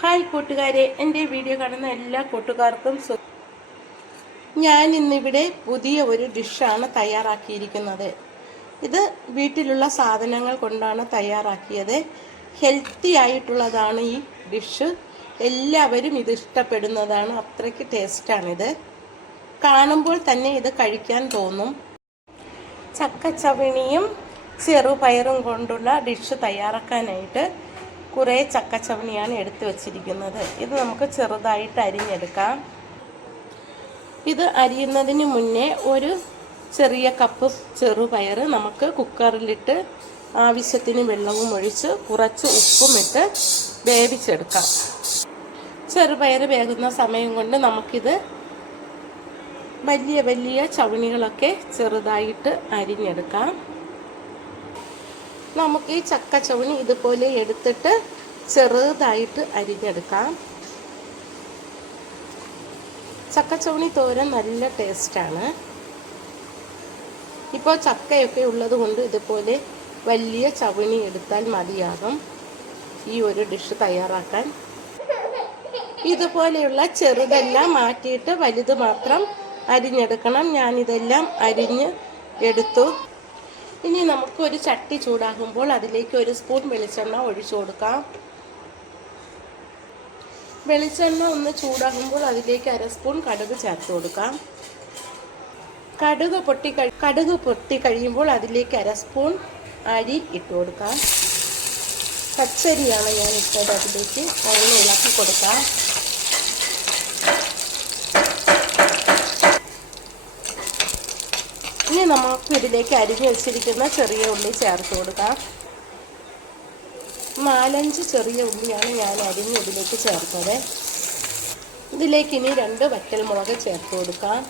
Hi കൂട്ടുകാരെ, എൻ്റെ video കാണുന്ന എല്ലാ കൂട്ടുകാർക്കും ഞാൻ ഇന്നിവിടെ പുതിയ ഒരു ഡിഷാണ് തയ്യാറാക്കിയിരിക്കുന്നത്. ഇത് വീട്ടിലുള്ള സാധനങ്ങൾ കൊണ്ടാണ് തയ്യാറാക്കിയത്. ഹെൽത്തി ആയിട്ടുള്ളതാണ് ഈ ഡിഷ്. എല്ലാവരും ഇത് ഇഷ്ടപ്പെടുന്നതാണ്. അത്രയ്ക്ക് ടേസ്റ്റാണിത്. കാണുമ്പോൾ തന്നെ ഇത് കഴിക്കാൻ തോന്നും. ചക്കച്ചവണിയും ചെറുപയറും കൊണ്ടുള്ള ഡിഷ് തയ്യാറാക്കാനായിട്ട് കുറേ ചക്കച്ചവണിയാണ് എടുത്തു വച്ചിരിക്കുന്നത്. ഇത് നമുക്ക് ചെറുതായിട്ട് അരിഞ്ഞെടുക്കാം. ഇത് അരിയുന്നതിന് മുന്നേ ഒരു ചെറിയ കപ്പ് ചെറുപയർ നമുക്ക് കുക്കറിലിട്ട് ആവശ്യത്തിന് വെള്ളവും ഒഴിച്ച് കുറച്ച് ഉപ്പും ഇട്ട് വേവിച്ചെടുക്കാം. ചെറുപയർ വേകുന്ന സമയം കൊണ്ട് നമുക്കിത് വലിയ വലിയ ചവണികളൊക്കെ ചെറുതായിട്ട് അരിഞ്ഞെടുക്കാം. നമുക്ക് ഈ ചക്കച്ചവണി ഇതുപോലെ എടുത്തിട്ട് ചെറുതായിട്ട് അരിഞ്ഞെടുക്കാം. ചക്കച്ചവണി തോരൻ നല്ല ടേസ്റ്റാണ്. ഇപ്പോൾ ചക്കയൊക്കെ ഉള്ളത് കൊണ്ട് ഇതുപോലെ വലിയ ചവണി എടുത്താൽ മതിയാകും ഈ ഒരു ഡിഷ് തയ്യാറാക്കാൻ. ഇതുപോലെയുള്ള ചെറുതെല്ലാം മാറ്റിയിട്ട് വലുത് മാത്രം അരിഞ്ഞെടുക്കണം. ഞാനിതെല്ലാം അരിഞ്ഞ് എടുത്തു. ഇനി നമുക്കൊരു ചട്ടി ചൂടാകുമ്പോൾ അതിലേക്ക് ഒരു സ്പൂൺ വെളിച്ചെണ്ണ ഒഴിച്ചു കൊടുക്കാം. വെളിച്ചെണ്ണ ഒന്ന് ചൂടാകുമ്പോൾ അതിലേക്ക് അര സ്പൂൺ കടുക് ചേർത്ത് കൊടുക്കാം. കടുക് പൊട്ടി കഴിയുമ്പോൾ അതിലേക്ക് അര സ്പൂൺ അരി ഇട്ട് കൊടുക്കാം. പച്ചരിയാണ് ഞാൻ ഇട്ടത്. അതിലേക്ക് ഒന്ന് ഇളക്കി കൊടുക്കാം. ഇനി നമുക്ക് ഇതിലേക്ക് അരിഞ്ഞു വെച്ചിരിക്കുന്ന ചെറിയ ഉള്ളി ചേർത്ത് കൊടുക്കാം. 4-5 ചെറിയ ഉള്ളിയാണ് ഞാൻ അരിഞ്ഞ് ഇതിലേക്ക് ചേർത്തത്. ഇതിലേക്ക് ഇനി 2 വറ്റൽമുളക് ചേർത്ത് കൊടുക്കാം.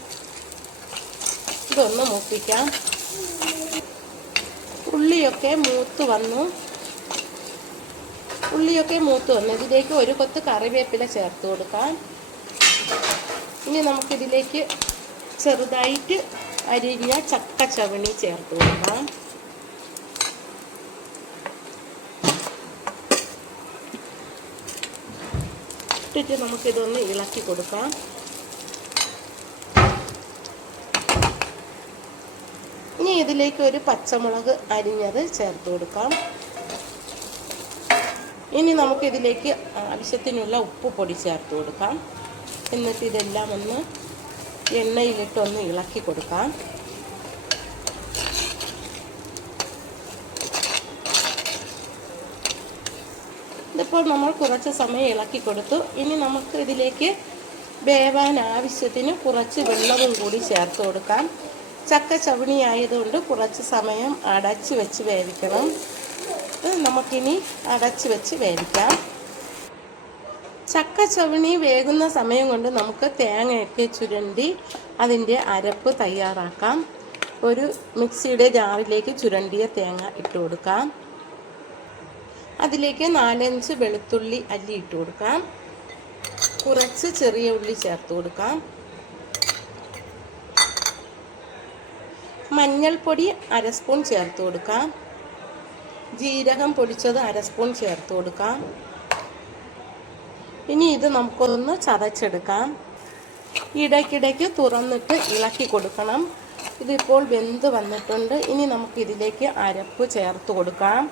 ഇതൊന്ന് മൂപ്പിക്കാം. ഉള്ളിയൊക്കെ മൂത്ത് വന്നു. ഇതിലേക്ക് ഒരു കൊത്ത് കറിവേപ്പില ചേർത്ത് കൊടുക്കാം. ഇനി നമുക്കിതിലേക്ക് ചെറുതായിട്ട് അരിഞ്ഞ ചക്കച്ചവണി ചേർത്ത് കൊടുക്കാം. ഇട്ടിട്ട് നമുക്കിതൊന്ന് ഇളക്കി കൊടുക്കാം. ഇനി ഇതിലേക്ക് ഒരു പച്ചമുളക് അരിഞ്ഞത് ചേർത്ത് കൊടുക്കാം. ഇനി നമുക്കിതിലേക്ക് ആവശ്യത്തിനുള്ള ഉപ്പ് പൊടി ചേർത്ത് കൊടുക്കാം. എന്നിട്ട് ഇതെല്ലാം ഒന്ന് എണ്ണയിലിട്ടൊന്ന് ഇളക്കി കൊടുക്കാം. ഇതിപ്പോൾ നമ്മൾ കുറച്ച് സമയം ഇളക്കി കൊടുത്തു. ഇനി നമുക്ക് ഇതിലേക്ക് വേവാൻ ആവശ്യത്തിന് കുറച്ച് വെള്ളവും കൂടി ചേർത്ത് കൊടുക്കാം. ചക്ക ചവണി ആയതുകൊണ്ട് കുറച്ച് സമയം അടച്ച് വെച്ച് വേവിക്കണം. നമുക്കിനി അടച്ച് വെച്ച് വേവിക്കാം. ചക്ക ചവണി വേകുന്ന സമയം കൊണ്ട് നമുക്ക് തേങ്ങയൊക്കെ ചുരണ്ടി അതിൻ്റെ അരപ്പ് തയ്യാറാക്കാം. ഒരു മിക്സിയുടെ ജാറിലേക്ക് ചുരണ്ടിയ തേങ്ങ ഇട്ട് കൊടുക്കാം. അതിലേക്ക് 4-5 വെളുത്തുള്ളി അല്ലി ഇട്ട് കൊടുക്കാം. കുറച്ച് ചെറിയ ഉള്ളി ചേർത്ത് കൊടുക്കാം. മഞ്ഞൾപ്പൊടി അര സ്പൂൺ ചേർത്ത് കൊടുക്കാം. ജീരകം പൊടിച്ചത് അര സ്പൂൺ ചേർത്ത് കൊടുക്കാം. ഇനി ഇത് നമുക്കൊന്ന് ചതച്ചെടുക്കാം. ഇടയ്ക്കിടയ്ക്ക് തുറന്നിട്ട് ഇളക്കി കൊടുക്കണം. ഇതിപ്പോൾ വെന്ത് വന്നിട്ടുണ്ട്. ഇനി നമുക്കിതിലേക്ക് അരപ്പ് ചേർത്ത് കൊടുക്കാം.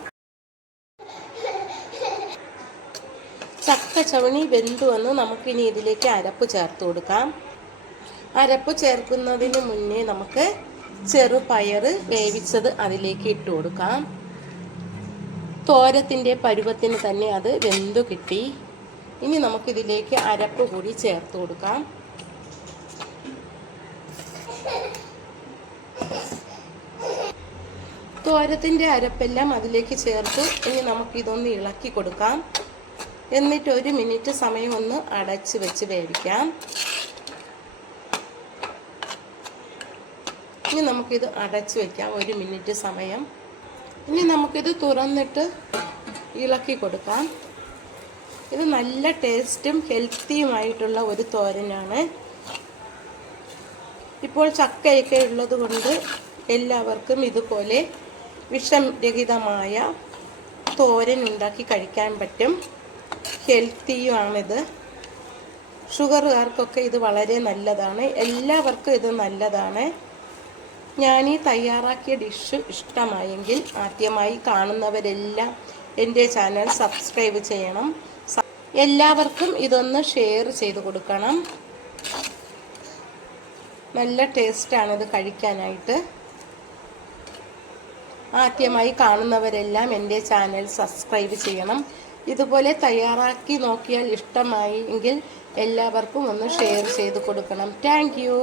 ചക്ക ചവണി വെന്ത് വന്ന് നമുക്കിനി ഇതിലേക്ക് അരപ്പ് ചേർത്ത് കൊടുക്കാം. അരപ്പ് ചേർക്കുന്നതിന് മുന്നേ നമുക്ക് ചെറുപയർ വേവിച്ചത് അതിലേക്ക് ഇട്ട് കൊടുക്കാം. തോരത്തിൻ്റെ പരുവത്തിന് തന്നെ അത് വെന്തു കിട്ടി. ഇനി നമുക്കിതിലേക്ക് അരപ്പ് കൂടി ചേർത്ത് കൊടുക്കാം. തോരത്തിൻ്റെ അരപ്പെല്ലാം അതിലേക്ക് ചേർത്തു. ഇനി നമുക്കിതൊന്ന് ഇളക്കി കൊടുക്കാം. എന്നിട്ട് 1 മിനിറ്റ് സമയം ഒന്ന് അടച്ച് വെച്ച് വേവിക്കാം. ഇനി നമുക്കിത് അടച്ച് വയ്ക്കാം 1 മിനിറ്റ് സമയം. ഇനി നമുക്കിത് തുറന്നിട്ട് ഇളക്കി കൊടുക്കാം. ഇത് നല്ല ടേസ്റ്റും ഹെൽത്തിയുമായിട്ടുള്ള ഒരു തോരനാണ്. ഇപ്പോൾ ചക്കയൊക്കെ ഉള്ളത് കൊണ്ട് എല്ലാവർക്കും ഇതുപോലെ വിഷരഹിതമായ തോരൻ ഉണ്ടാക്കി കഴിക്കാൻ പറ്റും. ഹെൽത്തിയുമാണിത്. ഷുഗറുകാർക്കൊക്കെ ഇത് വളരെ നല്ലതാണ്. എല്ലാവർക്കും ഇത് നല്ലതാണ്. ഞാൻ ഈ തയ്യാറാക്കിയ ഡിഷ് ഇഷ്ടമായെങ്കിൽ ആദ്യമായി കാണുന്നവരെല്ലാം എൻ്റെ ചാനൽ സബ്സ്ക്രൈബ് ചെയ്യണം. എല്ലാവർക്കും ഇതൊന്ന് ഷെയർ ചെയ്ത് കൊടുക്കണം. നല്ല ടേസ്റ്റാണിത് കഴിക്കാനായിട്ട്. ആദ്യമായി കാണുന്നവരെല്ലാം എൻ്റെ ചാനൽ സബ്സ്ക്രൈബ് ചെയ്യണം. ഇതുപോലെ തയ്യാറാക്കി നോക്കിയാൽ ഇഷ്ടമായി എങ്കിൽ എല്ലാവർക്കും ഒന്ന് ഷെയർ ചെയ്ത് കൊടുക്കണം. Thank you.